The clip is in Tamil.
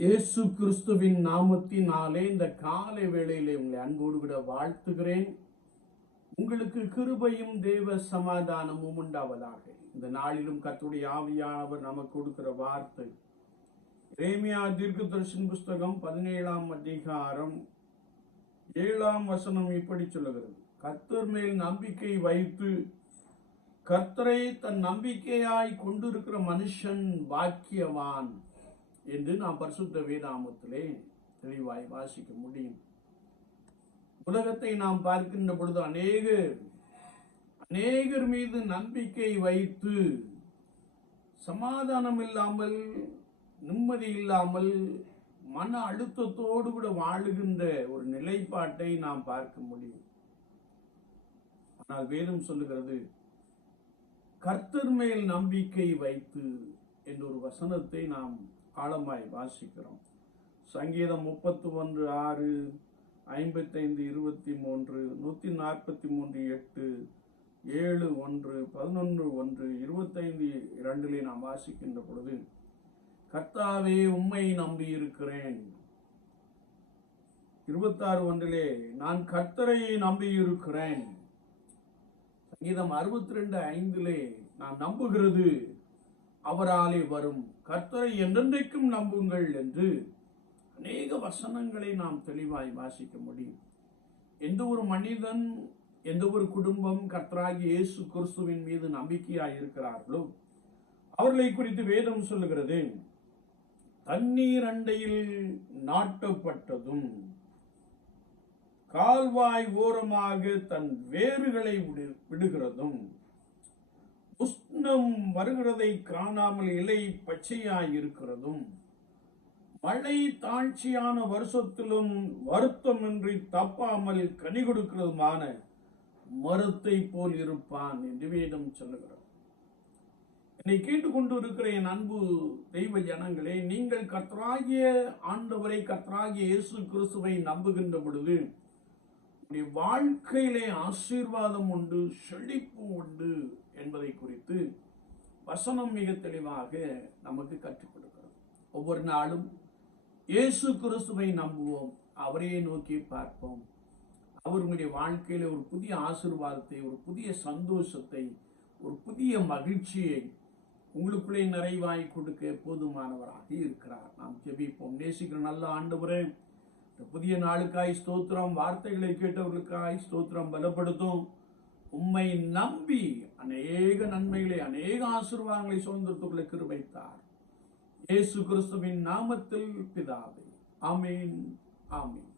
இயேசு கிறிஸ்துவின் நாமத்தினாலே இந்த காலை வேளையிலே உங்களை அன்போடு கூட வாழ்த்துகிறேன். உங்களுக்கு கிருபையும் தேவ சமாதானமும் உண்டாவதாக. இந்த நாளிலும் கத்துடைய ஆவியானவர் நமக்கு கொடுக்கிற வார்த்தை. ரேமியா தீர்க்கதர்ஷன் புஸ்தகம் பதினேழாம் அதிகாரம் ஏழாம் வசனம் இப்படி சொல்லுகிறது. கர்த்தர் மேல் நம்பிக்கை வைத்து கர்த்தரை தன் நம்பிக்கையாய் கொண்டிருக்கிற மனுஷன் பாக்கியவான். என்று நாம் பரிசுத்த வேதாமத்திலே தெளிவாய் வாசிக்க முடியும். உலகத்தை நாம் பார்க்கின்ற பொழுது அநேகர் அநேகர் மீது நம்பிக்கை வைத்து சமாதானம் இல்லாமல் நிம்மதி இல்லாமல் மன அழுத்தத்தோடு கூட வாழுகின்ற ஒரு நிலைப்பாட்டை நாம் பார்க்க முடியும். ஆனால் வேதம் சொல்லுகிறது கர்த்தர் மேல் நம்பிக்கை வைத்து என்ற ஒரு வசனத்தை நாம் ஆழமாய் வாசிக்கிறோம். சங்கீதம் முப்பத்து ஒன்று ஆறு ஐம்பத்தைந்து இருபத்தி மூன்று நூற்றி நாற்பத்தி மூன்று எட்டு ஏழு ஒன்று பதினொன்று ஒன்று இருபத்தைந்து இரண்டிலே நாம் வாசிக்கின்ற பொழுது கர்த்தாவே உம்மை நம்பியிருக்கிறேன். இருபத்தாறு ஒன்றிலே நான் கர்த்தரை நம்பியிருக்கிறேன். சங்கீதம் அறுபத்தி ரெண்டு ஐந்திலே நான் நம்புகிறது. அவராலே வரும். கர்த்தரை என்றென்றைக்கும் நம்புங்கள் என்று அநேக வசனங்களை நாம் தெளிவாய் வாசிக்க முடியும். எந்த ஒரு மனிதன் எந்த ஒரு குடும்பம் கர்த்தராகி இயேசு கிறிஸ்துவின் மீது நம்பிக்கையாய் இருக்கிறார்களோ அவர்களை குறித்து வேதம் சொல்லுகிறது தண்ணீர் அண்டையில் நாட்டப்பட்டதும் கால்வாய் ஓரமாக தன் வேறுகளை விடு விடுகிறதும் உஷ்ணம் வருகிறதை காணாமல் இலை பச்சையாய் இருக்கிறதும் மழை தாழ்ச்சியான வருஷத்திலும் வருத்தமின்றி தப்பாமல் கனி கொடுக்கிறதுமான மரத்தை போல் இருப்பான் என்று வேதம் சொல்லுகிறார் என்னை கேட்டுக்கொண்டு இருக்கிற என் அன்பு தெய்வ ஜனங்களே நீங்கள் கத்ராகிய ஆண்டவரை கத்ராகிய இயேசு கிறிஸ்துவை நம்புகின்ற பொழுது உன்னுடைய வாழ்க்கையிலே ஆசீர்வாதம் உண்டு செழிப்பு உண்டு என்பதை குறித்து வசனம் மிக தெளிவாக நமக்கு கற்றுக் கொடுக்கிறது. ஒவ்வொரு நாளும் இயேசு கிறிஸ்துவை நம்புவோம் அவரையே நோக்கி பார்ப்போம். அவர் உங்களுடைய வாழ்க்கையில் ஒரு புதிய ஆசீர்வாதத்தை ஒரு புதிய சந்தோஷத்தை ஒரு புதிய மகிழ்ச்சியை உங்களுக்குள்ளே நிறைவாய் கொடுக்க போதுமானவராக இருக்கிறார். நாம் ஜெபிப்போம். நேசிக்கிற நல்ல ஆண்டு புதிய நாளுக்காய் ஸ்தோத்திரம் வார்த்தைகளை கேட்டவர்களுக்காய் ஸ்தோத்திரம் பலப்படுத்தும். உம்மை நம்பி அநேக நன்மைகளை அநேக ஆசீர்வாதங்களை சுதந்திரத்துக்குள்ளே கிருபைத்தார். இயேசு கிறிஸ்துவின் நாமத்தில் பிதாவே. ஆமீன் ஆமீன்.